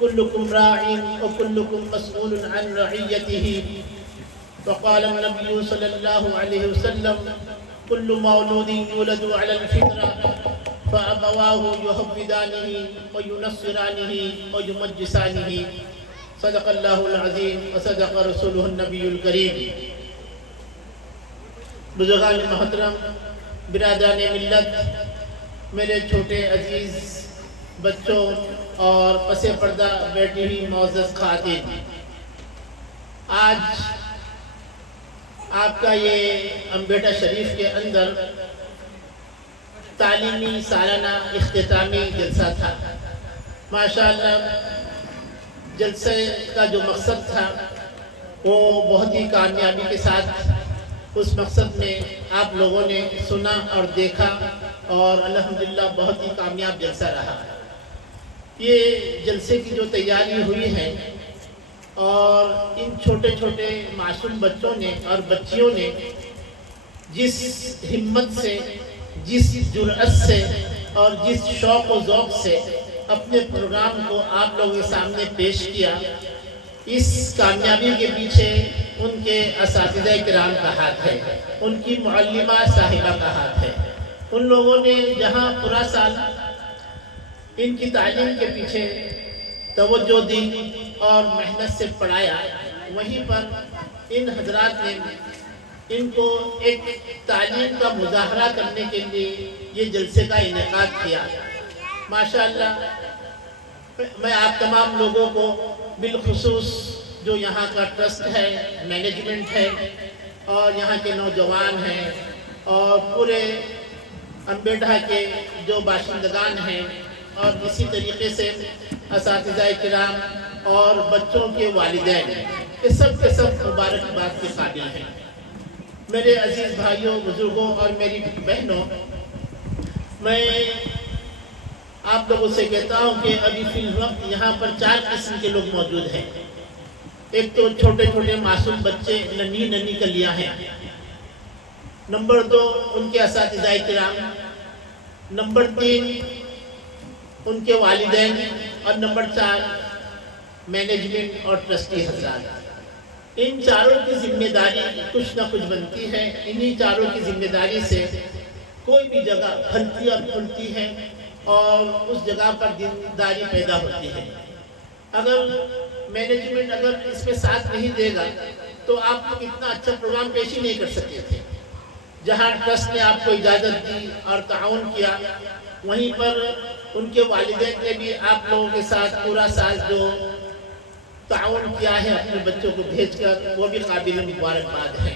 كلكم راع وكلكم مسؤول عن رعيته. وقال النبي صلى الله عليه وسلم كل مولود يولد على الفطرة فأبواه يهودانه وينصرانه ويمجسانه. صدق اللہ العظیم وصدق رسولہ النبی الکریم. بزرگان محترم، برادران ملت، میرے چھوٹے عزیز بچوں اور پس پردہ بیٹھی ہوئی معزز خواتین، آج آپ کا یہ امبیٹا شریف کے اندر تعلیمی سالانہ اختتامی جلسہ تھا. ماشاءاللہ جلسے کا جو مقصد تھا وہ بہت ہی کامیابی کے ساتھ اس مقصد میں آپ لوگوں نے سنا اور دیکھا، اور الحمدللہ بہت ہی کامیاب جلسہ رہا. یہ جلسے کی جو تیاری ہوئی ہے اور ان چھوٹے چھوٹے معصوم بچوں نے اور بچیوں نے جس ہمت سے، جس جرأت سے اور جس شوق و ذوق سے اپنے پروگرام کو آپ لوگوں کے سامنے پیش کیا، اس کامیابی کے پیچھے ان کے اساتذہ کرام کا ہاتھ ہے، ان کی معلمہ صاحبہ کا ہاتھ ہے. ان لوگوں نے جہاں پورا سال ان کی تعلیم کے پیچھے توجہ دی اور محنت سے پڑھایا، وہیں پر ان حضرات نے ان کو ایک تعلیم کا مظاہرہ کرنے کے لیے یہ جلسے کا انعقاد کیا. ماشاءاللہ میں آپ تمام لوگوں کو، بالخصوص جو یہاں کا ٹرسٹ ہے، مینجمنٹ ہے اور یہاں کے نوجوان ہیں اور پورے امبیٹا کے جو باشندگان ہیں اور اسی طریقے سے اساتذہ کرام اور بچوں کے والدین، یہ سب کے سب مبارکباد کے قابل ہیں. میرے عزیز بھائیوں، بزرگوں اور میری بہنوں، میں آپ لوگوں سے کہتا ہوں کہ ابھی فی الوقت یہاں پر 4 قسم کے لوگ موجود ہیں. ایک تو چھوٹے چھوٹے معصوم بچے، ننھی کلیاں ہیں. نمبر 2 ان کے اساتذہ کرام. نمبر 3 ان کے والدین. اور نمبر 4 مینجمنٹ اور ٹرسٹی حضرات. ان چاروں کی ذمہ داری کچھ نہ کچھ بنتی ہے. انہی چاروں کی ذمہ داری سے کوئی بھی جگہ پھلتی اور پھولتی ہے اور اس جگہ پر دینداری پیدا ہوتی ہے. اگر مینجمنٹ اگر اس میں ساتھ نہیں دے گا تو آپ لوگ اتنا اچھا پروگرام پیش ہی نہیں کر سکتے تھے. جہاں ٹرسٹ نے آپ کو اجازت دی اور تعاون کیا، وہیں پر ان کے والدین نے بھی آپ لوگوں کے ساتھ پورا سال جو تعاون کیا ہے اپنے بچوں کو بھیج کر، وہ بھی قابل مبارکباد ہے.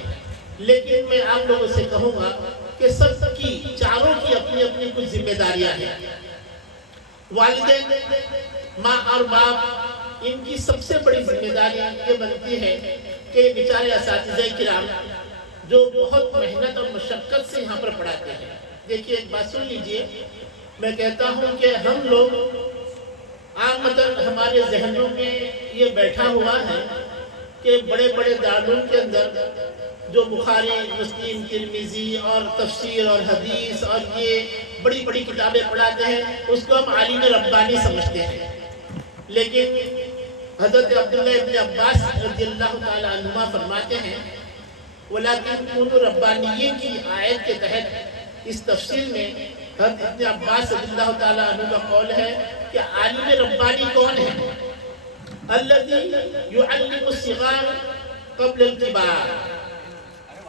لیکن میں آپ لوگوں سے کہوں گا کہ سب کی، چاروں کی اپنی اپنی کچھ ذمہ داریاں ہیں. والدین، ماں اور باپ، ان کی سب سے بڑی ذمہ داری یہ بنتی ہے کہ بیچارے اساتذہ کرام جو بہت محنت اور مشقت سے یہاں پر پڑھاتے ہیں. دیکھیے ایک بات سن لیجئے، میں کہتا ہوں کہ ہم لوگ عامتاً ہمارے ذہنوں میں یہ بیٹھا ہوا ہے کہ بڑے بڑے دارالعلوم کے اندر جو بخاری، مسلم، ترمذی اور تفسیر اور حدیث اور یہ بڑی بڑی کتابیں پڑھاتے ہیں، اس کو ہم عالم ربانی سمجھتے ہیں. لیکن حضرت عبداللہ ابن عباس رضی اللہ تعالیٰ عنہما فرماتے ہیں وَلَكِنْ كُونُوا رَبَّانِيِّينَ کی آیت کے تحت اس تفصیل میں حضرت ابن عباس رضی اللہ تعالیٰ عنہ کا قول ہے کہ عالم ربانی کون ہے؟ الذي يعلم الصغار قبل الكبار،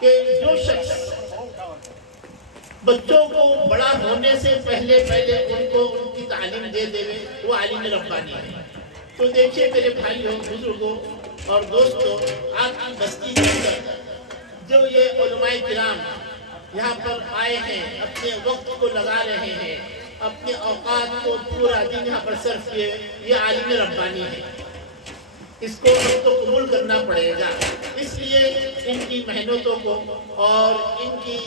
کہ جو شخص بچوں کو بڑا ہونے سے پہلے ان کو ان کی تعلیم دے دے وہ عالم ربانی ہے. تو دیکھیے میرے بھائیوں، بزرگوں اور دوستوں، آپ کی بستی کے اندر جو یہ علماء کرام یہاں پر آئے ہیں، اپنے وقت کو لگا رہے ہیں، اپنے اوقات کو پورا دن یہاں پر صرف کیے، یہ عالم ربانی ہے. اس کو ہم تو قبول کرنا پڑے گا. اس لیے ان کی محنتوں کو اور ان کی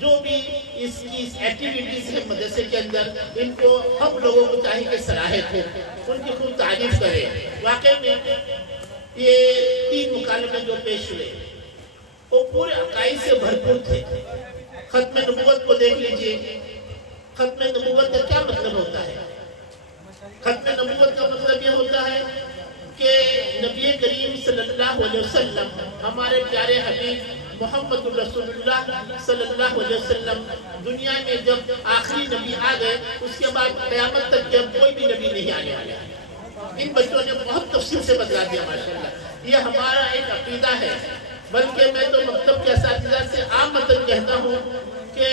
جو بھی اس کی ایکٹیویٹیز ہیں مدرسے کے اندر، ان کو ہم لوگوں کو چاہیے کہ سراہے تھے، ان کی خوب تعریف کریں. واقعی میں یہ 3 مکالمے جو پیش ہوئے وہ پورے عقائد سے بھرپور تھے. ختم نبوت کو دیکھ لیجئے. ختم نبوت کا کیا مطلب ہوتا ہے؟ ختم نبوت کا مطلب یہ ہوتا ہے کہ نبی کریم صلی اللہ علیہ وسلم ہمارے پیارے حبیب محمد الرسول اللہ صلی اللہ علیہ وسلم دنیا میں جب آخری نبی آ گئے، اس کے بعد قیامت تک کے اب کوئی بھی نبی نہیں آنے والا ہے۔ ان بچوں نے بہت تفصیل سے بتلا دیا ماشاءاللہ۔ یہ ہمارا ایک عقیدہ ہے، بلکہ میں تو مکتب کے اساتذہ سے عام مطلب کہتا ہوں کہ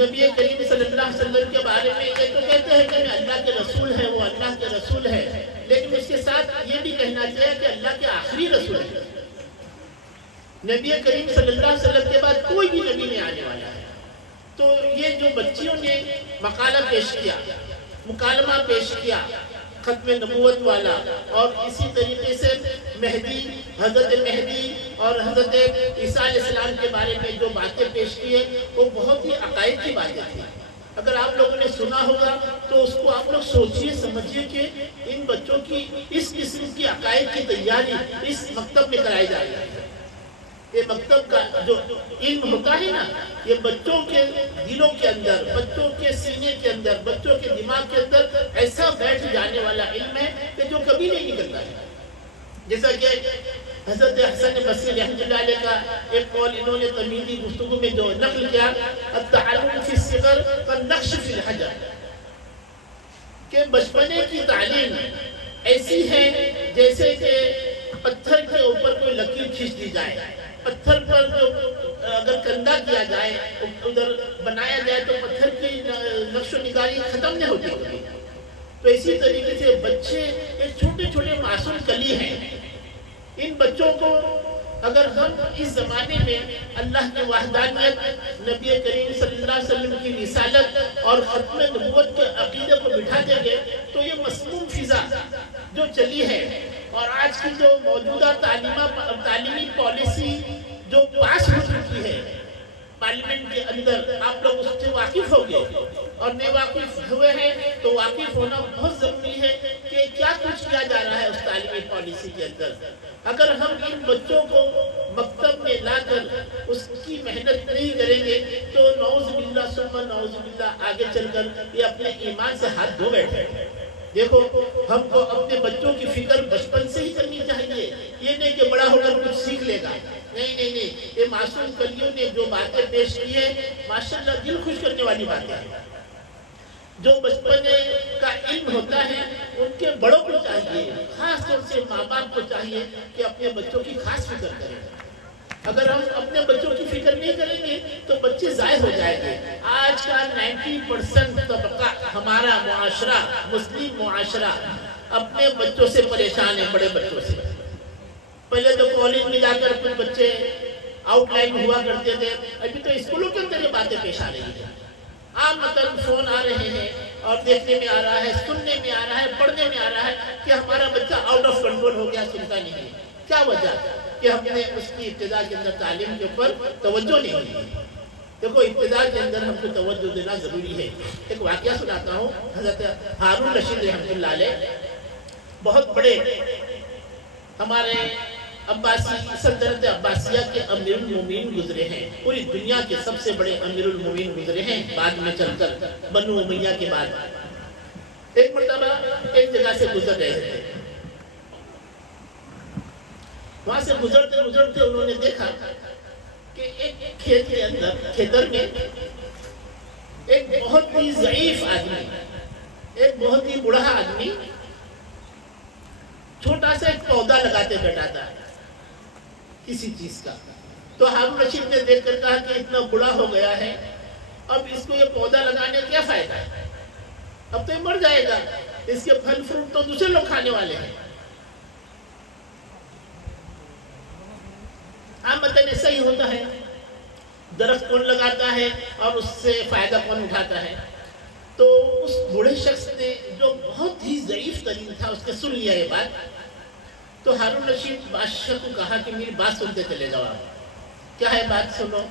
نبی کریم صلی اللہ علیہ وسلم کے بارے میں یہ تو کہتے ہیں کہ میں اللہ کے رسول ہے، وہ اللہ کے رسول ہے، لیکن اس کے ساتھ یہ بھی کہنا چاہیے کہ اللہ کے آخری رسول ہے۔ نبی کریم صلی اللہ علیہ وسلم کے بعد کوئی بھی نبی نہیں آنے والا ہے۔ تو یہ جو بچیوں نے مقالہ پیش کیا، مکالمہ پیش کیا ختم نبوت والا، اور اسی طریقے سے مہدی، حضرت مہدی اور حضرت عیسیٰ علیہ السلام کے بارے میں جو باتیں پیش کی ہیں وہ بہت ہی عقائد کی باتیں تھیں۔ اگر آپ لوگوں نے سنا ہوگا تو اس کو آپ لوگ سوچئے سمجھیے کہ ان بچوں کی اس قسم کی عقائد کی تیاری اس مکتب میں کرائی جا رہی ہے۔ یہ مکتب کا جو علم ہوتا ہے نا، یہ بچوں کے دلوں کے اندر، بچوں کے سینے کے اندر، بچوں کے دماغ کے اندر ایسا بیٹھ جانے والا علم ہے کہ جو کبھی نہیں نکلتا ہے۔ جیسا کہ حضرت حسن بصری رحمۃ اللہ علیہ کا ایک قول انہوں نے تمیزی گفتگو میں جو نقل کیا، التعلم فی الصغر کالنقش فی الحجر، کہ بچپنے کی تعلیم ایسی ہے جیسے کہ پتھر کے اوپر کوئی لکیر کھینچ دی جائے، پتھر پر جو اگر کندہ کیا جائے، ادھر بنایا جائے تو پتھر کی نقش و نگاری ختم نہیں ہوتی۔ تو اسی طریقے سے بچے ایک چھوٹے چھوٹے معصوم کلی ہیں۔ ان بچوں کو اگر ہم اس زمانے میں اللہ کی وحدانیت، نبی کریم صلی اللہ علیہ وسلم کی رسالت اور ختم نبوت کے عقیدے کو بٹھا دیں گے تو یہ مسموم فضا جو چلی ہے اور آج کی جو موجودہ تعلیمی پالیسی جو پاس ہو چکی ہے پارلیمنٹ کے اندر، آپ لوگ اس سے واقف ہو گئے اور نہیں واقف ہوئے ہیں تو واقف ہونا بہت ضروری ہے کہ کیا کچھ کیا جا رہا ہے اس تعلیمی پالیسی کے اندر۔ اگر ہم ان بچوں کو مکتب میں لا کر اس کی محنت نہیں کریں گے تو نعوذ باللہ ثم نعوذ باللہ آگے چل کر یہ اپنے ایمان سے ہاتھ دھو بیٹھے۔ دیکھو، ہم کو اپنے بچوں کی فکر بچپن سے ہی کرنی چاہیے، یہ نہیں کہ بڑا ہو کر کچھ سیکھ لے گا۔ نہیں، یہ معصوم کلیوں نے جو باتیں پیش کی ہیں ماشاءاللہ دل خوش کرنے والی باتیں ہیں۔ جو بچپن کا علم ہوتا ہے ان کے بڑوں کو چاہیے، خاص طور سے ماں باپ کو چاہیے کہ اپنے بچوں کی خاص فکر کریں۔ اگر ہم اپنے بچوں کی فکر نہیں کریں گے تو بچے ضائع ہو جائیں گے۔ آج کا 90% طبقہ ہمارا معاشرہ، مسلم معاشرہ، اپنے بچوں سے پریشان ہے، بڑے بچوں سے۔ پہلے تو کالج میں جا کر کچھ بچے آؤٹ لائن ہوا کرتے تھے، ابھی تو اسکولوں کے اندر یہ باتیں پیش آ رہی ہیں۔ عام مطلب فون آ رہے ہیں اور دیکھنے میں آ رہا ہے، سننے میں آ رہا ہے، پڑھنے میں آ رہا ہے کہ ہمارا بچہ آؤٹ آف کنٹرول ہو گیا، سنتا نہیں ہے۔ کیا وجہ؟ کہ ہم نے اس کی ابتدا کے اندر تعلیم کے اوپر توجہ نہیں دی۔ دیکھو، ابتدا کے اندر ہم کو توجہ دینا ضروری ہے۔ ایک واقعہ سناتا ہوں۔ حضرت ہارون رشید رحمۃ اللہ علیہ بہت بڑے ہمارے عباسی سلطنت عباسیہ کے امیر المومنین گزرے ہیں، پوری دنیا کے سب سے بڑے امیر المومنین گزرے ہیں بعد میں چل کر، بنو امیہ کے بعد۔ ایک مرتبہ ایک جگہ سے گزر رہے تھے، وہاں سے گزرتے گزرتے انہوں نے دیکھا کہ ایک کھیت کے اندر، کھیتر میں ایک بہت ہی ضعیف آدمی، ایک بہت ہی بوڑھا آدمی چھوٹا سا ایک پودا لگاتے بیٹھا تھا کسی چیز کا۔ تو ہارون رشید نے دیکھ کر کہا کہ اتنا بڑا ہو گیا ہے، اب اس کو یہ پودا لگانے کیا فائدہ ہے، اب تو یہ مر جائے گا، اس کے پھل فروٹ تو دوسرے لوگ کھانے والے ہیں۔ عامتاً ایسا ہی ہوتا ہے، درخت کون لگاتا ہے اور اس سے فائدہ کون اٹھاتا ہے۔ تو اس بوڑھے شخص نے جو بہت ہی ضعیف ترین تھا، اس نے سن لیا یہ بات۔ تو ہارون رشید بادشاہ کو کہا کہ میری بات سنتے چلے جاؤ۔ کیا ہے بات؟ سنو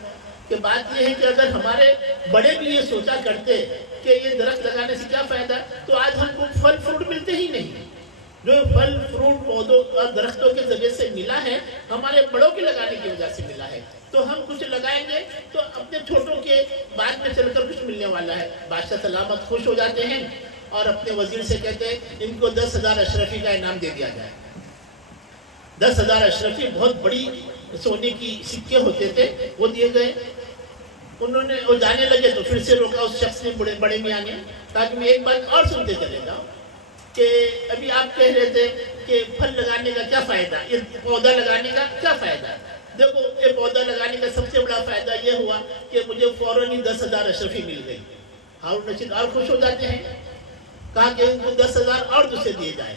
کہ بات یہ ہے کہ اگر ہمارے بڑے بھی یہ سوچا کرتے کہ یہ درخت لگانے سے کیا فائدہ، تو آج ہم کو پھل فروٹ ملتے ہی نہیں۔ جو پھل فروٹ پودوں اور درختوں کے ذریعے سے ملا ہے، ہمارے بڑوں کے لگانے کی وجہ سے ملا ہے۔ تو ہم کچھ لگائیں گے تو اپنے چھوٹوں کے بعد میں چل کر کچھ ملنے والا ہے۔ بادشاہ سلامت خوش ہو جاتے ہیں اور اپنے وزیر سے کہتے ہیں ان کو 10,000 اشرفی کا انعام دے دیا جائے. 10,000 اشرفی بہت بڑی سونے کی سکے ہوتے تھے، وہ دیے گئے. انہوں نے وہ جانے لگے تو پھر سے روکا اس شخص نے، بڑے میاں نے، تاکہ میں ایک بات اور سنتے چلے جاؤں کہ ابھی آپ کہہ رہے تھے کہ پھل لگانے کا کیا فائدہ، یہ پودا لگانے کا کیا فائدہ. دیکھو یہ پودا لگانے کا سب سے بڑا فائدہ یہ ہوا کہ مجھے فوراً ہی 10,000 اشرفی مل گئی. ہارون رشید اور خوش ہو جاتے ہیں. کہا کہ ان کو 10,000 اور دوسرے دیے جائے.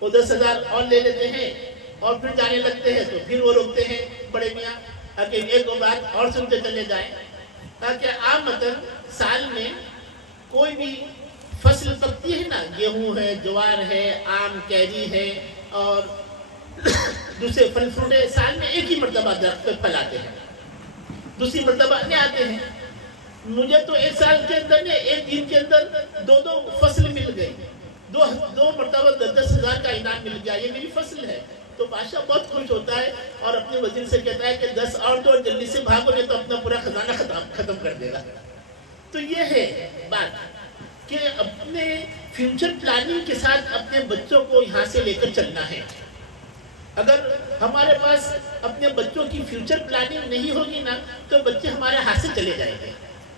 وہ 10,000 اور لے لیتے ہیں اور پھر جانے لگتے ہیں تو پھر وہ روکتے ہیں بڑے میاں تاکہ ایک دو بات اور سنتے چلے جائیں. تاکہ عام مطلب سال میں کوئی بھی فصل پکتی ہے نا، گیہوں ہے، جوار ہے، آم، کیری ہے اور دوسرے پھل فروٹ، سال میں ایک ہی مرتبہ درخت پہ پھل آتے ہیں، دوسری مرتبہ نہیں آتے ہیں. مجھے تو ایک سال کے اندر ایک دن کے اندر دو فصل مل گئی، دو مرتبہ 10,000 کا انعام مل گیا. یہ میری فصل ہے. تو بادشاہ بہت خوش ہوتا ہے اور اپنے وزیر سے کہتا ہے کہ 10 اور دو، جلدی سے بھاگو نہیں تو اپنا پورا خزانہ ختم کر دے گا. تو یہ ہے بات کہ اپنے فیوچر پلاننگ کے ساتھ اپنے بچوں کو یہاں سے لے کر چلنا ہے. اگر ہمارے پاس اپنے بچوں کی فیوچر پلاننگ نہیں ہوگی نا تو بچے ہمارے ہاتھ سے چلے جائیں گے.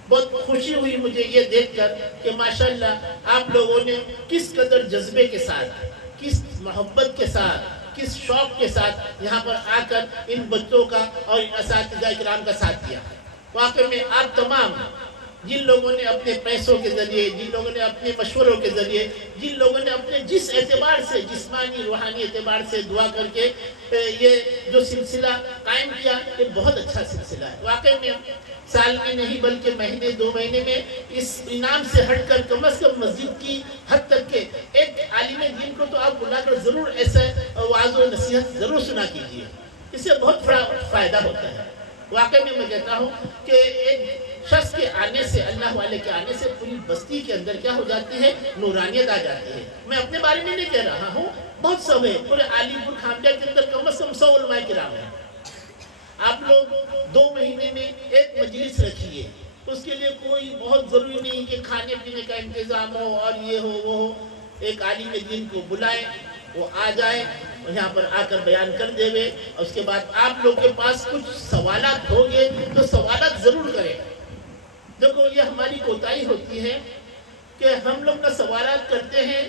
بہت خوشی ہوئی مجھے یہ دیکھ کر کہ ماشاءاللہ آپ لوگوں نے کس قدر جذبے کے ساتھ، کس محبت کے ساتھ، کس شوق کے ساتھ یہاں پر آ کر ان بچوں کا اور اساتذہ کرام کا ساتھ دیا. واقعی میں آپ تمام جن لوگوں نے اپنے پیسوں کے ذریعے، جن لوگوں نے اپنے مشوروں کے ذریعے، جن لوگوں نے اپنے جس اعتبار سے، جسمانی روحانی اعتبار سے دعا کر کے یہ جو سلسلہ قائم کیا، یہ بہت اچھا سلسلہ ہے. واقعی میں سال میں نہیں بلکہ مہینے 2 مہینے میں اس انعام سے ہٹ کر کم از کم مسجد کی حد تک کے ایک عالم دین کو تو آپ بلا کر ضرور ایسا وعظ و نصیحت ضرور سنا کیجیے. اس سے بہت بڑا فائدہ ہوتا ہے. واقعی میں کہتا ہوں کہ ایک شخص کے آنے سے، اللہ والے کے آنے سے پوری بستی کے اندر کیا ہو جاتی ہے، نورانیت آ جاتی ہے. میں اپنے بارے میں نہیں کہہ رہا ہوں، بہت سب ہے. پورے علی پور خانقاہ کے اندر کم از کم 100 علماء کرام ہیں. آپ لوگ 2 مہینے میں ایک مجلس رکھیے. اس کے لیے کوئی بہت ضروری نہیں کہ کھانے پینے کا انتظام ہو اور یہ ہو وہ ہو. ایک عالم دین کو بلائیں، وہ آ جائے، یہاں پر آ کر بیان کر دے گے. اس کے بعد آپ لوگ کے پاس کچھ سوالات ہوں گے تو سوالات ضرور کریں. دیکھو یہ ہماری کوتاہی ہوتی ہے کہ ہم لوگ نہ سوالات کرتے ہیں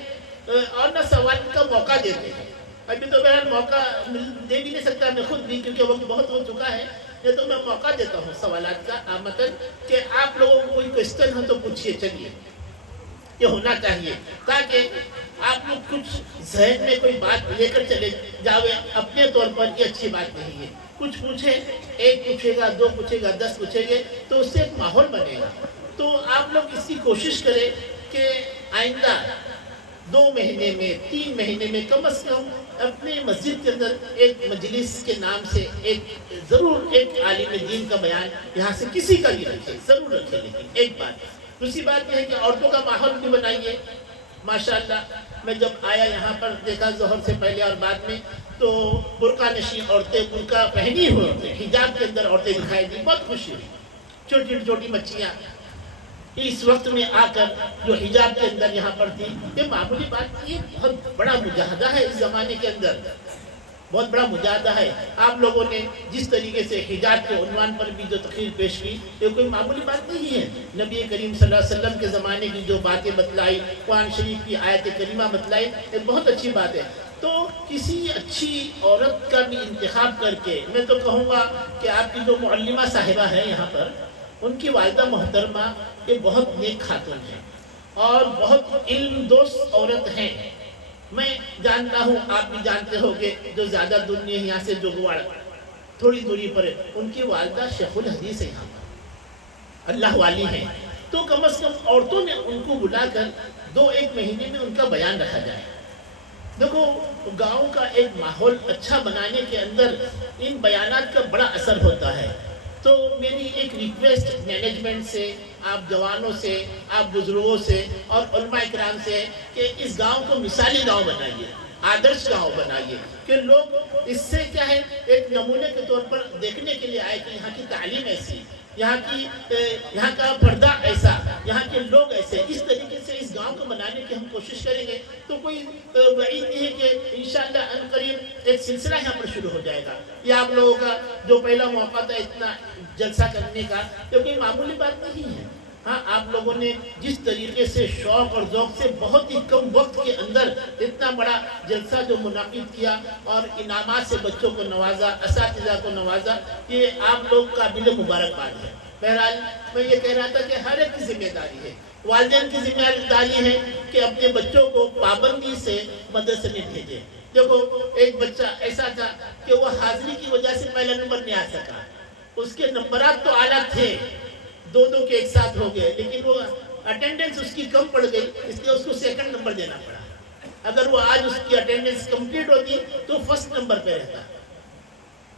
اور نہ سوال کا موقع دیتے ہیں. ابھی تو بہرحال موقع دے بھی نہیں سکتا میں خود بھی، کیونکہ وقت بہت ہو چکا ہے. یہ تو میں موقع دیتا ہوں سوالات کا آمدن کہ آپ لوگوں کو کوئی کوشچن ہو تو پوچھیے. چلیے یہ ہونا چاہیے تاکہ آپ لوگ کچھ ذہن میں کوئی بات لے کر چلے جاوے اپنے طور پر. یہ اچھی بات نہیں ہے. کچھ پوچھیں، ایک پوچھے گا، 2 پوچھے گا، 10 پوچھیں گے تو اس سے ایک ماحول بنے گا. تو آپ لوگ اس کی کوشش کریں کہ آئندہ 2 مہینے میں، 3 مہینے میں کم از کم اپنے مسجد کے اندر ایک مجلس کے نام سے ضرور ایک عالم دین کا بیان یہاں سے کسی کا بھی رکھے، ضرور رکھے. لیکن ایک بات، دوسری بات یہ ہے کہ عورتوں کا ماحول بھی بنائیے. ماشاءاللہ میں جب آیا یہاں پر دیکھا ظہر سے پہلے اور بعد میں تو برقع نشین عورتیں، برقع پہنی ہوئی عورتیں، حجاب کے اندر عورتیں دکھائی دی. بہت خوشی ہوئی. چھوٹی چھوٹی بچیاں اس وقت میں آ کر جو حجاب کے اندر یہاں پر تھی، یہ معمولی بات، یہ بہت بڑا مجاہدہ ہے. اس زمانے کے اندر بہت بڑا مجاہدہ ہے. آپ لوگوں نے جس طریقے سے حجاب کے عنوان پر بھی جو تقریر پیش کی، یہ کوئی معمولی بات نہیں ہے. نبی کریم صلی اللہ علیہ وسلم کے زمانے کی جو باتیں بتلائی، قرآن شریف کی آیت کریمہ بتلائی، یہ بہت اچھی بات ہے. تو کسی اچھی عورت کا بھی انتخاب کر کے، میں تو کہوں گا کہ آپ کی جو معلمہ صاحبہ ہے یہاں پر، ان کی والدہ محترمہ یہ بہت نیک خاتون ہیں اور بہت علم دوست عورت ہیں. میں جانتا ہوں، آپ بھی جانتے ہو کہ جو زیادہ دور نہیں ہے یہاں سے، جو گواڑ تھوڑی دوری پر ہے، ان کی والدہ شیخ الحدیث ہے، یہاں پر اللہ والی ہیں. تو کم از کم عورتوں نے ان کو بلا کر 2-1 مہینے میں ان کا بیان رکھا جائے. دیکھو گاؤں کا ایک ماحول اچھا بنانے کے اندر ان بیانات کا بڑا اثر ہوتا ہے. تو میری ایک ریکویسٹ مینجمنٹ سے، آپ جوانوں سے، آپ بزرگوں سے اور علماء اکرام سے کہ اس گاؤں کو مثالی گاؤں بنائیے، آدرش گاؤں بنائیے کہ لوگ اس سے کیا ہے ایک نمونے کے طور پر دیکھنے کے لیے آئے کہ یہاں کی تعلیم ایسی، یہاں کا پردہ ایسا، یہاں کے لوگ ایسے، اس طریقے سے اس گاؤں کو بنانے کی ہم کوشش کریں گے تو کوئی وعید نہیں ہے کہ انشاءاللہ ان قریب ایک سلسلہ یہاں پر شروع ہو جائے گا۔ یہ آپ لوگوں کا جو پہلا موقع تھا اتنا جلسہ کرنے کا، یہ کوئی معمولی بات نہیں ہے۔ ہاں، آپ لوگوں نے جس طریقے سے شوق اور ذوق سے بہت ہی کم وقت کے اندر اتنا بڑا جلسہ جو منعقد کیا اور انعامات سے بچوں کو نوازا، اساتذہ کو نوازا، یہ آپ لوگ قابل مبارکباد ہے۔ بہرحال میں یہ کہہ رہا تھا کہ ہر ایک کی ذمہ داری ہے، والدین کی ذمہ داری ہے کہ اپنے بچوں کو پابندی سے مدرسے میں بھیجیں۔ دیکھو، ایک بچہ ایسا تھا کہ وہ حاضری کی وجہ سے پہلا نمبر نہیں آ سکا، اس کے نمبرات تو اعلیٰ تھے، دو کے ایک ساتھ ہو گئے، لیکن وہ اٹینڈنس اس کی کم پڑ گئی، اس لیے اس کو سیکنڈ نمبر دینا پڑا۔ اگر وہ آج اس کی اٹینڈنس کمپلیٹ ہوتی تو فرسٹ نمبر پہ رہتا۔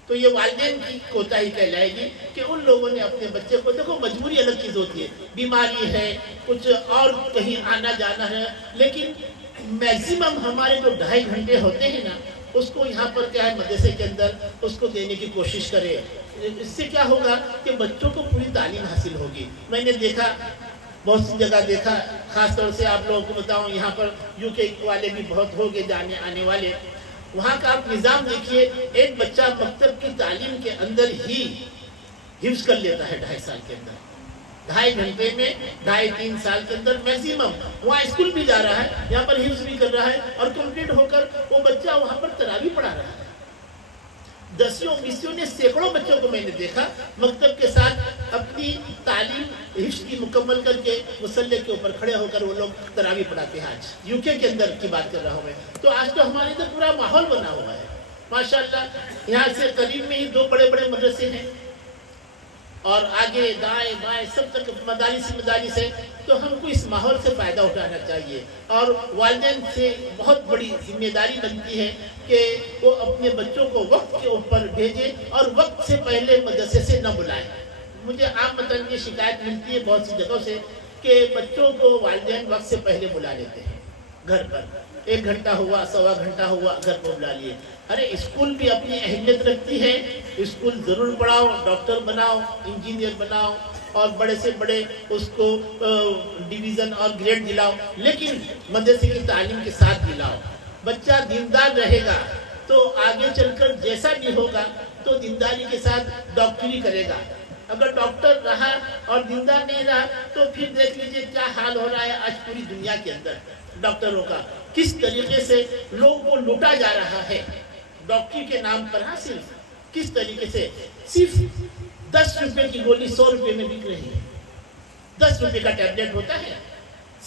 تو یہ والدین کی کوتاہی کہلائے گی کہ ان لوگوں نے اپنے بچے کو، دیکھو مجبوری الگ چیز ہوتی ہے، بیماری ہے، کچھ اور کہیں آنا جانا ہے، لیکن میکسیمم ہمارے جو 2.5 گھنٹے ہوتے ہیں نا، اس کو یہاں پر کیا ہے مدرسے کے اندر اس کو دینے کی کوشش کرے۔ اس سے کیا ہوگا کہ بچوں کو پوری تعلیم حاصل ہوگی۔ میں نے دیکھا، بہت سی جگہ دیکھا، خاص طور سے آپ لوگوں کو بتاؤں، یہاں پر یو کے والے بھی بہت ہو گئے جانے آنے والے، وہاں کا آپ نظام دیکھیے، ایک بچہ مکتب کی تعلیم کے اندر ہی حفظ کر لیتا ہے 2.5 سال کے اندر، 2.5 گھنٹے میں، 2.5-3 سال کے اندر میکسیمم۔ وہاں اسکول بھی جا رہا ہے، یہاں پر حفظ بھی کر رہا ہے، اور کمپلیٹ ہو کر وہ بچہ وہاں پر تراویح پڑھا رہا ہے۔ 10 20 نے سینکڑوں بچوں کو میں نے دیکھا مکتب کے ساتھ اپنی تعلیم حفظ کی مکمل کر کے مصلی کے اوپر کھڑے ہو کر وہ لوگ تراویح پڑھاتے ہیں۔ آج یو کے اندر کی بات کر رہا ہوں میں، تو آج تو ہمارے ادھر پورا ماحول بنا ہوا ہے ماشاءاللہ۔ یہاں سے قریب میں ہی 2 بڑے بڑے مدرسے ہیں، اور آگے دائیں بائیں سب تک مدارس ہے، تو ہم کو اس ماحول سے فائدہ اٹھانا چاہیے، اور والدین سے بہت بڑی ذمہ داری بنتی ہے کہ وہ اپنے بچوں کو وقت کے اوپر بھیجیں اور وقت سے پہلے مدرسے سے نہ بلائیں۔ مجھے عام مطلب یہ شکایت ملتی ہے بہت سی جگہوں سے کہ بچوں کو والدین وقت سے پہلے بلا لیتے ہیں گھر پر، 1 گھنٹہ ہوا، 1.25 گھنٹہ ہوا، گھر پر بلا لیے۔ ارے اسکول بھی اپنی اہمیت رکھتی ہے، اسکول ضرور پڑھاؤ، ڈاکٹر بناؤ، انجینئر بناؤ، اور بڑے سے بڑے اس کو ڈویژن اور گریڈ دلاؤ، لیکن مدرسے کی تعلیم کے ساتھ دلاؤ۔ بچہ دیندار رہے گا تو آگے چل کر جیسا بھی ہوگا تو دینداری کے ساتھ ڈاکٹری کرے گا۔ اگر ڈاکٹر رہا اور دیندار نہیں رہا تو پھر دیکھ لیجئے کیا حال ہو رہا ہے آج پوری دنیا کے اندر ڈاکٹروں کا، کس طریقے سے لوگوں کو لوٹا جا رہا ہے ڈاکٹری کے نام پر۔ ہاں، صرف کس طریقے سے، صرف 10 روپے کی گولی 100 روپے میں بک رہی ہے، 10 روپے کا ٹیبلٹ ہوتا ہے،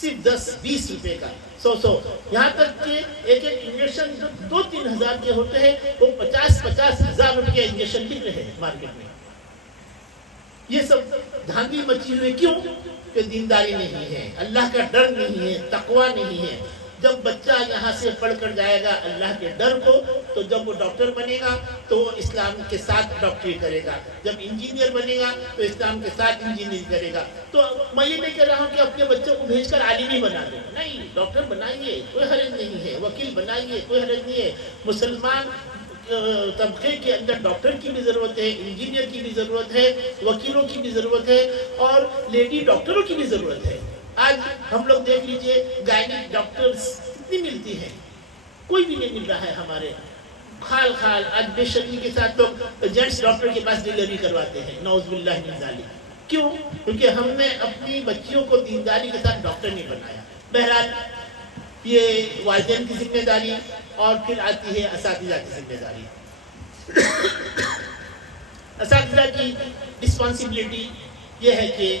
صرف 10-20 روپے کا، 100 یہاں تک کہ ایک انجیکشن جو 2-3 ہزار کے ہوتے ہیں وہ 50 ہزار روپے کے انجیکشن بک رہے ہیں مارکیٹ میں۔ یہ سب دھاندلی مچی ہوئی کیوں؟ کہ دینداری نہیں ہے، اللہ کا ڈر نہیں ہے، تقوی نہیں ہے۔ جب بچہ یہاں سے پڑھ کر جائے گا اللہ کے ڈر کو، تو جب وہ ڈاکٹر بنے گا تو وہ اسلام کے ساتھ ڈاکٹری کرے گا، جب انجینئر بنے گا تو اسلام کے ساتھ انجینئر کرے گا۔ تو میں یہ نہیں کہہ رہا ہوں کہ اپنے بچوں کو بھیج کر عالم ہی بنا دیں، نہیں، ڈاکٹر بنائیے، کوئی حرج نہیں ہے، وکیل بنائیے، کوئی حرج نہیں ہے۔ مسلمان طبقے کے اندر ڈاکٹر کی بھی ضرورت ہے، انجینئر کی بھی ضرورت ہے، وکیلوں کی بھی ضرورت ہے، اور لیڈی ڈاکٹروں کی بھی ضرورت ہے۔ آج ہم لوگ دیکھ لیجئے گائنک ڈاکٹرز کتنی ملتی ہیں، کوئی بھی نہیں مل رہا ہے ہمارے خال آج بے شرمی کے ساتھ لوگ جینٹس ڈاکٹر کے پاس ڈیلیوری کرواتے ہیں، نعوذ باللہ من ذالک۔ کیوں؟ کیونکہ ہم نے اپنی بچیوں کو دینداری کے ساتھ ڈاکٹر نہیں بنایا۔ بہرحال یہ والدین کی ذمہ داری، اور پھر آتی ہے اساتذہ کی ذمہ داری۔ اساتذہ کی رسپانسبلٹی یہ ہے کہ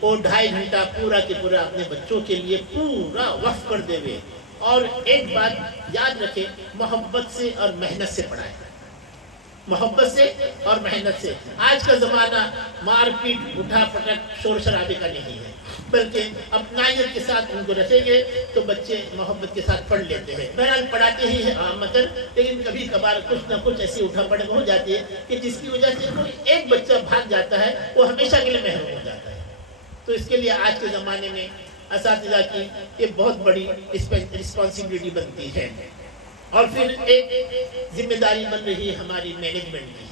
وہ 2.5 گھنٹہ پورا کے پورا اپنے بچوں کے لیے پورا وقف کر دے ہوئے، اور ایک بات یاد رکھے، محبت سے اور محنت سے پڑھائے، محبت سے اور محنت سے۔ آج کا زمانہ مار پیٹ، اٹھا پٹک، شور شرابے کا نہیں ہے، بلکہ اپنائیت کے ساتھ ان کو رکھیں گے تو بچے محبت کے ساتھ پڑھ لیتے ہیں۔ بہرحال پڑھاتے ہی ہیں عامتاً، لیکن کبھی کبھار کچھ نہ کچھ ایسی اٹھا پٹک ہو جاتی ہے کہ جس کی وجہ سے کوئی ایک بچہ بھاگ جاتا ہے، وہ ہمیشہ کے لیے محروم ہو جاتا ہے۔ تو اس کے لیے آج کے زمانے میں اساتذہ کی یہ بہت بڑی رسپانسبلٹی بنتی ہے۔ اور پھر ایک ذمہ داری بن رہی ہے ہماری مینجمنٹ کی۔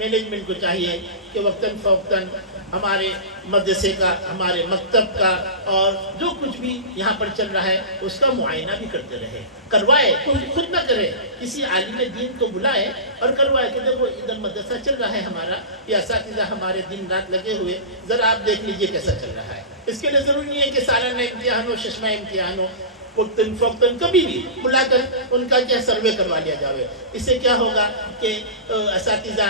مینجمنٹ کو چاہیے کہ وقتاً فوقتاً ہمارے مدرسے کا، ہمارے مکتب کا اور جو کچھ بھی یہاں پر چل رہا ہے اس کا معائنہ بھی کرتے رہے، کروائے، خود نہ کرے، کسی عالم دین کو بلائے اور کروائے کہ دیکھو ادھر مدرسہ چل رہا ہے ہمارا، یہ اساتذہ ہمارے دن رات لگے ہوئے، ذرا آپ دیکھ لیجئے کیسا چل رہا ہے۔ اس کے لیے ضروری نہیں ہے کہ سالانہ امتحان ہو، ششمہ امتحان ہو، وقتاً فوقتاً کبھی بھی بلا کر ان کا کیا سروے کروا لیا جاوے۔ اس سے کیا ہوگا کہ اساتذہ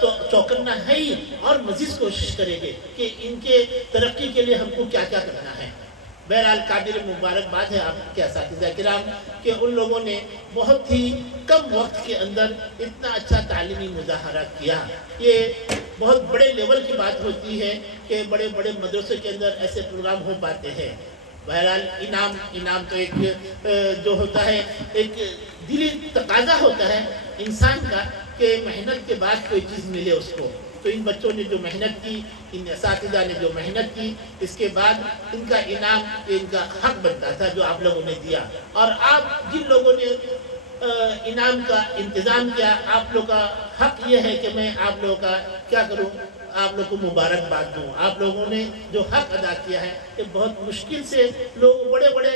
تو چوکنا ہے ہی اور مزید کوشش کریں گے کہ ان کے ترقی کے لیے ہم کو کیا کیا کرنا ہے۔ بہرحال قابل مبارکباد ہے آپ کے اساتذہ کرام کہ ان لوگوں نے بہت ہی کم وقت کے اندر اتنا اچھا تعلیمی مظاہرہ کیا۔ یہ بہت بڑے لیول کی بات ہوتی ہے کہ بڑے بڑے مدرسوں کے اندر ایسے پروگرام ہو پاتے ہیں۔ بہرحال انعام تو ایک جو ہوتا ہے ایک دلی تقاضا ہوتا ہے انسان کا کہ محنت کے بعد کوئی چیز ملے اس کو۔ تو ان بچوں نے جو محنت کی، ان اساتذہ نے جو محنت کی، اس کے بعد ان کا انعام ان کا حق بنتا تھا جو آپ لوگوں نے دیا۔ اور آپ جن لوگوں نے انعام کا انتظام کیا، آپ لوگوں کا حق یہ ہے کہ میں آپ لوگوں کا کیا کروں، آپ لوگوں کو مبارکباد دوں۔ آپ لوگوں نے جو حق ادا کیا ہے کہ بہت مشکل سے لوگ بڑے بڑے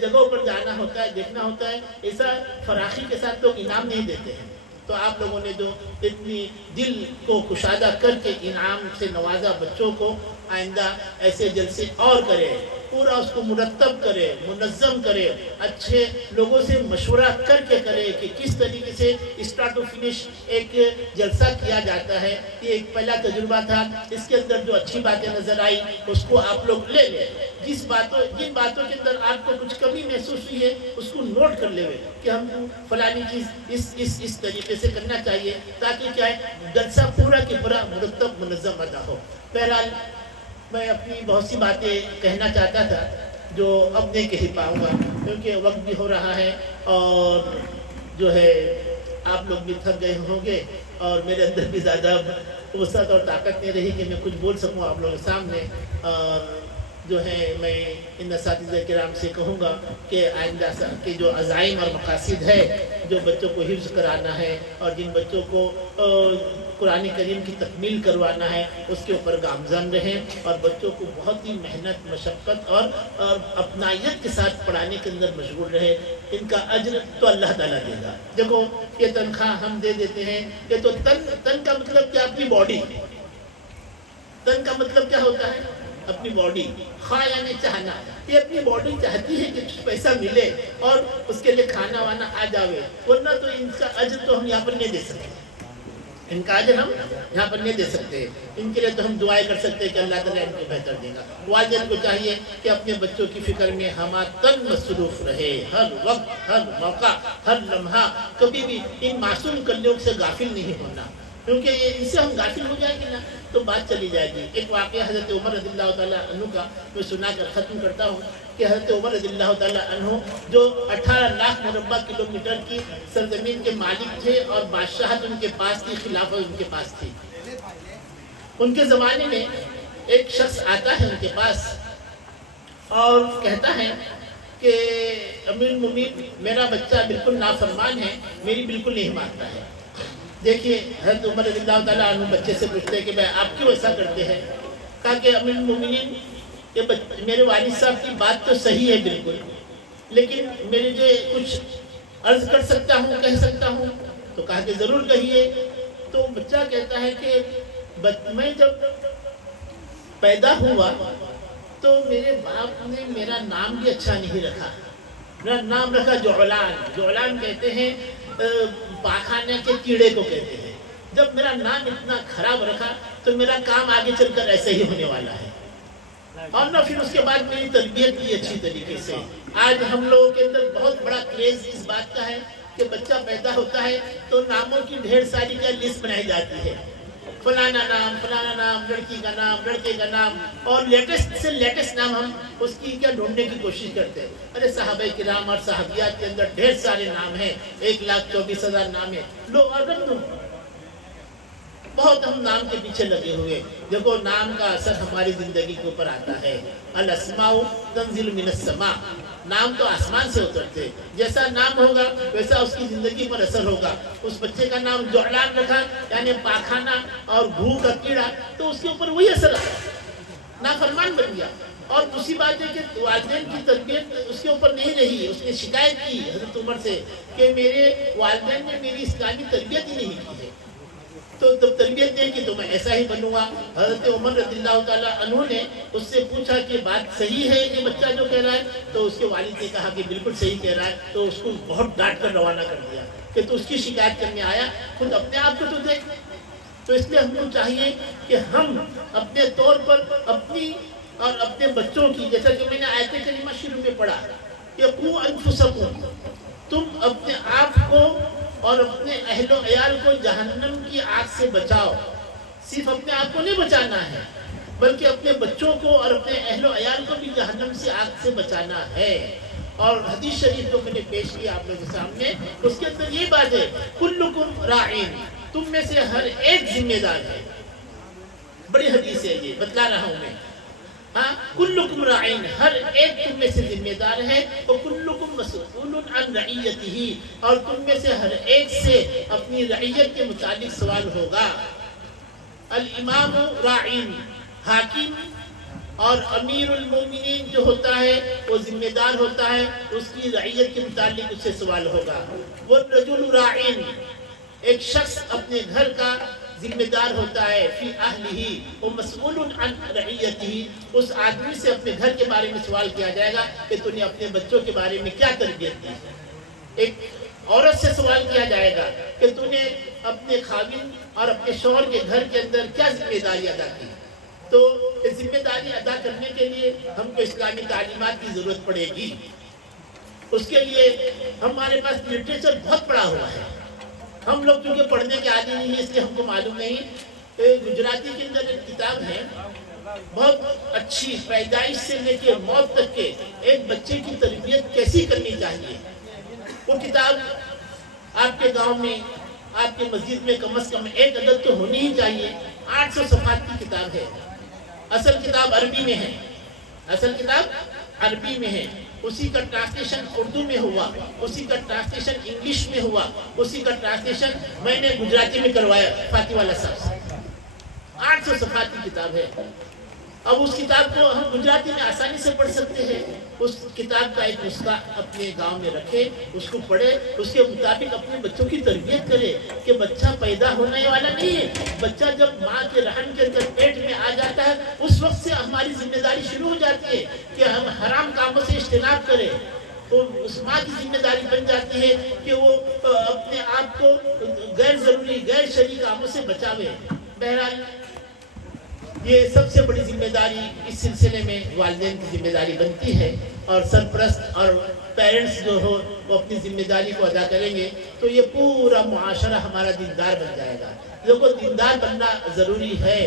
جگہوں پر جانا ہوتا ہے، دیکھنا ہوتا ہے، ایسا فراخی کے ساتھ لوگ انعام نہیں دیتے ہیں۔ تو آپ لوگوں نے جو اتنی دل کو کشادہ کر کے انعام سے نوازا بچوں کو، آئندہ ایسے جلسے اور کرے، پورا اس کو مرتب کرے، منظم کرے، اچھے لوگوں سے مشورہ کر کے کرے کہ کس طریقے سے اسٹارٹ و فنش ایک جلسہ کیا جاتا ہے۔ یہ ایک پہلا تجربہ تھا، اس کے اندر جو اچھی باتیں نظر آئی اس کو آپ لوگ لے لیں، جن باتوں کے اندر آپ کو کچھ کمی محسوس ہوئی ہے اس کو نوٹ کر لے کہ ہم فلانی چیز اس طریقے سے کرنا چاہیے تاکہ کیا ہے جلسہ پورا کی پورا مرتب منظم ادا ہو۔ بہرحال میں اپنی بہت سی باتیں کہنا چاہتا تھا جو اب نہیں کہہ پاؤں گا کیونکہ وقت بھی ہو رہا ہے اور جو ہے آپ لوگ بھی تھک گئے ہوں گے اور میرے اندر بھی زیادہ وسعت اور طاقت نہیں رہی کہ میں کچھ بول سکوں آپ لوگوں کے سامنے۔ اور جو ہے میں ان اساتذہ کرام سے کہوں گا کہ آئندہ کے جو عزائم اور مقاصد ہے، جو بچوں کو حفظ کرانا ہے اور جن بچوں کو قرآن کریم کی تکمیل کروانا ہے اس کے اوپر گامزن رہیں اور بچوں کو بہت ہی محنت، مشقت اور اپنائیت کے ساتھ پڑھانے کے اندر مشغول رہے۔ ان کا اجر تو اللہ تعالیٰ دے گا۔ دیکھو یہ تنخواہ ہم دے دیتے ہیں، یہ تو تن کا مطلب کیا؟ اپنی باڈی۔ تن کا مطلب کیا ہوتا ہے؟ اپنی باڈی۔ خواہ یعنی چاہنا، یہ اپنی باڈی چاہتی ہے کہ کچھ پیسہ ملے اور اس کے لیے کھانا وانا آ جاوے، ورنہ تو ان کا اجر تو ہم یہاں پر نہیں دے سکتے، ان کا اجر ہم یہاں پر نہیں دے سکتے۔ ان کے لیے تو ہم دعائیں کر سکتے ہیں کہ اللہ تعالیٰ ان کو بہتر دے گا۔ والدین کو چاہیے کہ اپنے بچوں کی فکر میں ہمہ مصروف رہے، ہر وقت، ہر موقع، ہر لمحہ، کبھی بھی ان معصوم کلیوں سے غافل نہیں ہونا، کیونکہ ان سے ہم غافل ہو جائیں گے نا تو بات چلی جائے گی۔ ایک واقعہ حضرت عمر رضی اللہ تعالیٰ عنہ کا میں سنا کر ختم کرتا ہوں کہ حضرت عمر رضی اللہ تعالیٰ عنہ جو 18 لاکھ مربع کلومیٹر کی سرزمین کے مالک تھے اور بادشاہت ان کے پاس تھی، خلافت ان کے پاس تھی۔ ان کے زمانے میں ایک شخص آتا ہے ان کے پاس اور کہتا ہے کہ امیر المومنین میرا بچہ بالکل نافرمان ہے، میری بالکل نہیں مانتا ہے۔ دیکھیے حضرت عمر رضی اللہ تعالیٰ عنہ بچے سے پوچھتے ہیں کہ بھائی آپ کیوں ایسا کرتے ہیں؟ کہا کہ امیر المومنین یہ میرے والد صاحب کی بات تو صحیح ہے بالکل، لیکن میرے جو کچھ عرض کر سکتا ہوں، کہہ سکتا ہوں؟ تو کہا کہ ضرور کہیے۔ تو بچہ کہتا ہے کہ میں جب پیدا ہوا تو میرے باپ نے میرا نام بھی اچھا نہیں رکھا، میرا نام رکھا جعلان۔ جعلان کہتے ہیں پاخانے کے کیڑے کو کہتے ہیں۔ جب میرا نام اتنا خراب رکھا تو میرا کام آگے چل کر ایسے ہی ہونے والا ہے، اور نہ پھر اس کے بعد میری تربیت کی اچھی طریقے سے۔ آج ہم لوگوں کے اندر بہت بڑا کریز اس بات کا ہے کہ بچہ پیدا ہوتا ہے تو ناموں کی ڈھیر ساری کا لسٹ بنائی جاتی ہے، فلانا نام، لڑکی کا نام، لڑکے کا نام، اور لیٹسٹ سے لیٹسٹ نام ہم اس کی کیا ڈھونڈنے کی کوشش کرتے ہیں۔ ارے صحابہ کرام اور صحابیات کے اندر ڈھیر سارے نام ہیں، 1,24,000 نام ہیں، لو اور رکھ دو۔ بہت ہم نام کے پیچھے لگے ہوئے. دیکھو نام کا اثر ہماری زندگی کے اوپر آتا ہے. الاسماء تنزل من السماء، نام تو آسمان سے اترتے. جیسا نام ہوگا ویسا اس کی زندگی پر اثر ہوگا. اس بچے کا نام جعلان رکھا یعنی پاخانہ اور گھو کا کیڑا، تو اس کے اوپر وہی اثر آتا ہے، نافرمان بن گیا. اور دوسری بات ہے کہ والدین کی تربیت اس کے اوپر نہیں رہی. اس نے شکایت کی حضرت عمر سے کہ میرے والدین نے میری اسلامی تربیت ہی نہیں کی ہے، تو جب تربیت دیں گی تو میں ایسا ہی بنوں گا. حضرت عمر رضی اللہ تعالیٰ عنہ نے اس سے پوچھا کہ بات صحیح ہے یہ بچہ جو کہہ رہا ہے؟ تو اس کے والد نے کہا کہ بالکل صحیح کہہ رہا ہے. تو اس کو بہت ڈانٹ کر روانہ کر دیا کہ تو اس کی شکایت کرنے آیا، خود اپنے آپ کو تو دیکھ. تو اس لیے ہم کو چاہیے کہ ہم اپنے طور پر اپنی اور اپنے بچوں کی، جیسا کہ میں نے آیت کریمہ شروع میں پڑھا کہ قوا انفسکم، تم اپنے آپ کو اور اپنے اہل و عیال کو جہنم کی آگ سے بچاؤ. صرف اپنے آپ کو نہیں بچانا ہے بلکہ اپنے بچوں کو اور اپنے اہل و عیال کو بھی جہنم سے آگ سے بچانا ہے. اور حدیث شریف جو میں نے پیش کیا آپ لوگوں کے سامنے، اس کے اندر یہ بات ہے کلکم راعین، تم میں سے ہر ایک ذمہ دار ہے. بڑی حدیث ہے یہ، بتلا رہا ہوں میں. ہاں، کلکم راعین، ہر ایک تم میں سے ذمہ دار ہے. اور کلکم مسئول عن رعیتہ، اور تم میں سے ہر ایک سے اپنی رعیت کے متعلق سوال ہوگا. الامام راعین، حاکم اور امیر المومنین جو ہوتا ہے وہ ذمہ دار ہوتا ہے، اس کی رعیت کے متعلق اس سے سوال ہوگا. والرجل راعین، ایک شخص اپنے گھر کا ذمہ دار ہوتا ہے، فی اہلہ ومسئول عن رعیتہ، اس آدمی سے اپنے گھر کے بارے میں سوال کیا جائے گا کہ تو نے اپنے بچوں کے بارے میں کیا تربیت دی. ایک عورت سے سوال کیا جائے گا کہ تو نے اپنے خاوند اور اپنے شوہر کے گھر کے اندر کیا ذمہ داری ادا کی. تو یہ ذمہ داری ادا کرنے کے لیے ہم کو اسلامی تعلیمات کی ضرورت پڑے گی. اس کے لیے ہمارے پاس لٹریچر بہت پڑا ہوا ہے. ہم لوگ چونکہ پڑھنے کے عادی نہیں ہیں اس لیے ہم کو معلوم نہیں. گجراتی کے اندر ایک کتاب ہے بہت اچھی، پیدائش سے لے کے موت تک کے ایک بچے کی تربیت کیسی کرنی چاہیے. وہ کتاب آپ کے گاؤں میں، آپ کے مسجد میں کم از کم ایک عدد تو ہونی ہی چاہیے. 800 صفحات کی کتاب ہے. اصل کتاب عربی میں ہے، اصل کتاب عربی میں ہے. اسی کا ٹرانسلیشن اردو میں ہوا، اسی کا ٹرانسلیشن انگلش میں ہوا، اسی کا ٹرانسلیشن میں نے گجراتی میں کروایا فاتح والا صاحب سے. 800 صفحات کی کتاب ہے. اب اس کتاب کو ہم گجراتی میں آسانی سے پڑھ سکتے ہیں. اس کتاب کا ایک نسخہ اپنے گاؤں میں رکھے، اس کو پڑھے، اس کے مطابق اپنے بچوں کی تربیت کرے کہ بچہ پیدا ہونے والا نہیں ہے. بچہ جب ماں کے رحم کے اندر پیٹ میں آ جاتا ہے اس وقت سے ہماری ذمہ داری شروع ہو جاتی ہے کہ ہم حرام کاموں سے اجتناب کریں. تو اس ماں کی ذمہ داری بن جاتی ہے کہ وہ اپنے آپ کو غیر ضروری، غیر شرعی کاموں سے بچاوے. بہرحال یہ سب سے بڑی ذمہ داری اس سلسلے میں والدین کی ذمہ داری بنتی ہے. اور سرپرست اور پیرنٹس جو ہو وہ اپنی ذمہ داری کو ادا کریں گے تو یہ پورا معاشرہ ہمارا دیندار بن جائے گا. لوگوں کو دیندار بننا ضروری ہے.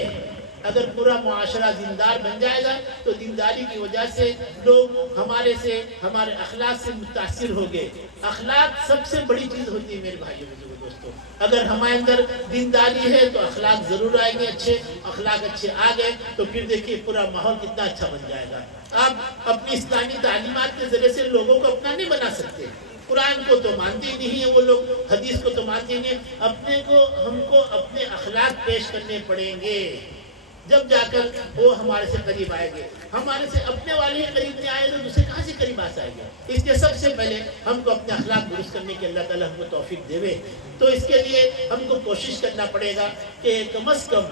اگر پورا معاشرہ دیندار بن جائے گا تو دینداری کی وجہ سے لوگ ہمارے سے، ہمارے اخلاق سے متاثر ہو گئے. اخلاق سب سے بڑی چیز ہوتی ہے میرے بھائیوں بزرگوں دوستوں. اگر ہمارے اندر دینداری ہے تو اخلاق ضرور آئیں گے اچھے. اخلاق اچھے آ گئے تو پھر دیکھیے پورا ماحول کتنا اچھا بن جائے گا. آپ اپنی اسلامی تعلیمات کے ذریعے سے لوگوں کو اپنا نہیں بنا سکتے. قرآن کو تو مانتے ہی نہیں ہیں وہ لوگ، حدیث کو تو مانتے ہی نہیں. اپنے کو، ہم کو اپنے اخلاق پیش کرنے پڑیں گے جب جا کر وہ ہمارے سے قریب آئے گے. ہمارے سے اپنے والے ہی قریب نہیں آئے تو دوسرے کہاں سے قریب آ جائے گا. اس لیے سب سے پہلے ہم کو اپنے اخلاق درست کرنے کے اللہ تعالیٰ ہم کو توفیق دے. تو اس کے لیے ہم کو کوشش کرنا پڑے گا کہ کم از کم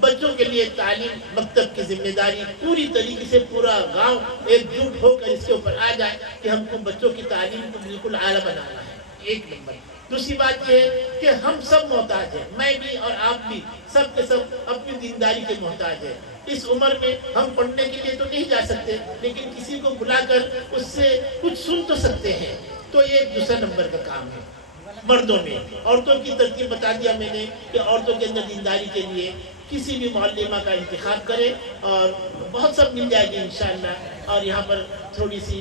بچوں کے لیے تعلیم، مکتب کی ذمہ داری پوری طریقے سے پورا گاؤں ایک جٹ ہو کر اس کے اوپر آ جائے کہ ہم کو بچوں کی تعلیم کو بالکل اعلیٰ بنانا ہے. ایک نمبر. دوسری بات یہ ہے کہ ہم سب محتاج ہیں، میں بھی اور آپ بھی، سب کے سب اپنی دینداری کے محتاج ہیں. اس عمر میں ہم پڑھنے کے لیے تو نہیں جا سکتے لیکن کسی کو بلا کر اس سے کچھ سن تو سکتے ہیں. تو یہ ایک دوسرا نمبر کا کام ہے. مردوں میں عورتوں کی ترتیب بتا دیا میں نے کہ عورتوں کے اندر دینداری کے لیے کسی بھی معلمہ کا انتخاب کرے اور بہت سب مل جائے گی انشاءاللہ. اور یہاں پر تھوڑی سی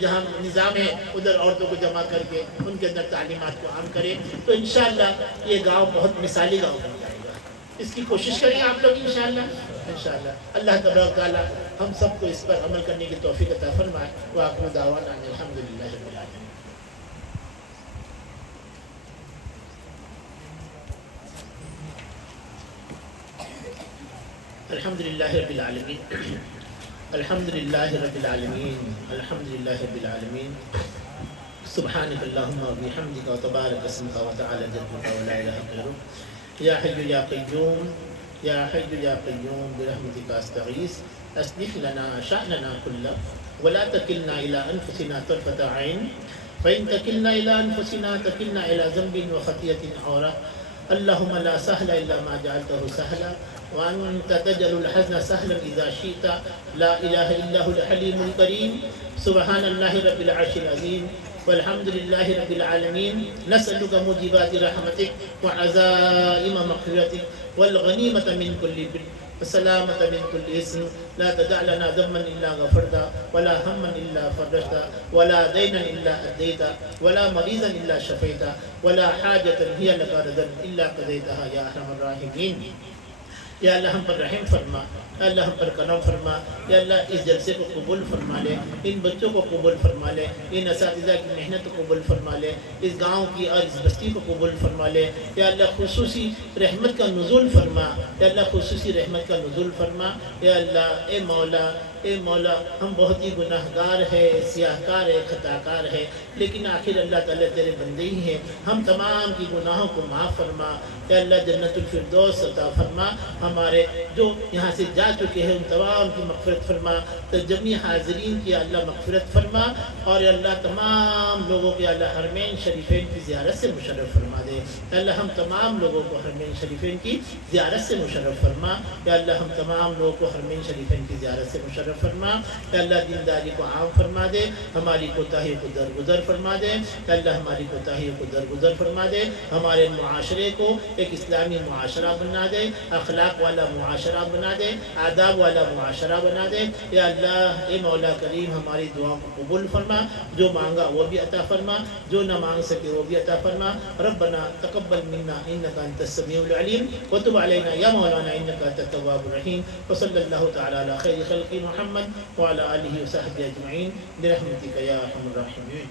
جہاں نظام ہے ادھر عورتوں کو جمع کر کے ان کے اندر تعلیمات کو عام کرے تو انشاءاللہ یہ گاؤں بہت مثالی گاؤں بن جائے گا. اس کی کوشش کریں آپ لوگ انشاءاللہ اللہ تبارک تعالیٰ ہم سب کو اس پر عمل کرنے کی توفیق عطا فرمائے. وآخر دعوانا ان الحمدللہ رب العالمین. الحمدللہ رب العالمین الحمدللہ رب العالمین الحمدللہ رب العالمین. سبحانک اللہم و بحمدک و تبارک اسمک و تعالی جدک و لا الہ غیرک. یا حی یا قیوم یا حی یا قیوم برحمتک استغیث اصلح لنا شأننا کلہ ولا تکلنا الی انفسنا طرفۃ عین فإن تکلنا الی انفسنا تکلنا الی ذنب وخطیۃ عورہ. اللہم لا سہل الا ما جعلتہ سہلا وأنت تجعل الحزن سهلا إذا شئت. لا إله إلا هو الحليم الكريم. سبحان الله رب العرش العظيم والحمد لله رب العالمين. نسألك موجبات رحمتك وعزائم مغفرتك والغنيمة من كل بر والسلامة من كل اسم. لا تدع لنا ذنبا إلا غفرته ولا هما إلا فرجته ولا دينا إلا أديته ولا مريضا إلا شفيته ولا حاجة هي لك رضا إلا قضيتها يا أرحم الراحمين. یا اللہ ہم پر رحم فرما، یا اللہ ہم پر کرم فرما، یا اللہ اس جلسے کو قبول فرما لے، ان بچوں کو قبول فرما لے، ان اساتذہ کی محنت کو قبول فرما لے، اس گاؤں کی اور اس بستی کو قبول فرما لے. یا اللہ خصوصی رحمت کا نزول فرما، یا اللہ خصوصی رحمت کا نزول فرما. یا اللہ اے مولا اے مولا ہم بہت ہی گناہ گار ہے، سیاہ کار ہے، خطا کار ہے، لیکن آخر اللہ تعالیٰ تیرے بندے ہی ہیں. ہم تمام کی گناہوں کو معاف فرما. یا اللہ جنت الفردوس عطا فرما. ہمارے جو یہاں سے جا چکے ہیں ان تمام کی مغفرت فرما. جمیع حاضرین کی اللہ مغفرت فرما. اور یا اللہ تمام لوگوں کے اللہ حرمین شریفین کی زیارت سے مشرف فرما دے. یا اللہ ہم تمام لوگوں کو حرمین شریفین کی زیارت سے مشرف فرما. یا اللہ ہم تمام لوگوں کو حرمین شریفین کی زیارت سے مشرف فرما. یا اللہ دینداری کو عام فرما دے، ہماری کوتاہی کو درگزر فرما دے. یا اللہ ہماری کوتاہی کو درگزر فرما دے. ہمارے معاشرے کو ایک اسلامی معاشرہ بنا دے، اخلاق والا معاشرہ بنا دے، آداب والا معاشرہ بنا دے. یا اللہ اے مولا کریم ہماری دعاؤں کو قبول فرما. جو مانگا وہ بھی عطا فرما، جو نہ مانگ سکے وہ بھی عطا فرما. ربنا تقبل منا انک انت السمیع العلیم وتب علینا یا مولانا انک انت التواب الرحیم. وصلی اللہ تعالی علی خیر خلق محمد وعلى آلہ وصحبہ اجمعین برحمتک یا ارحم الراحمین.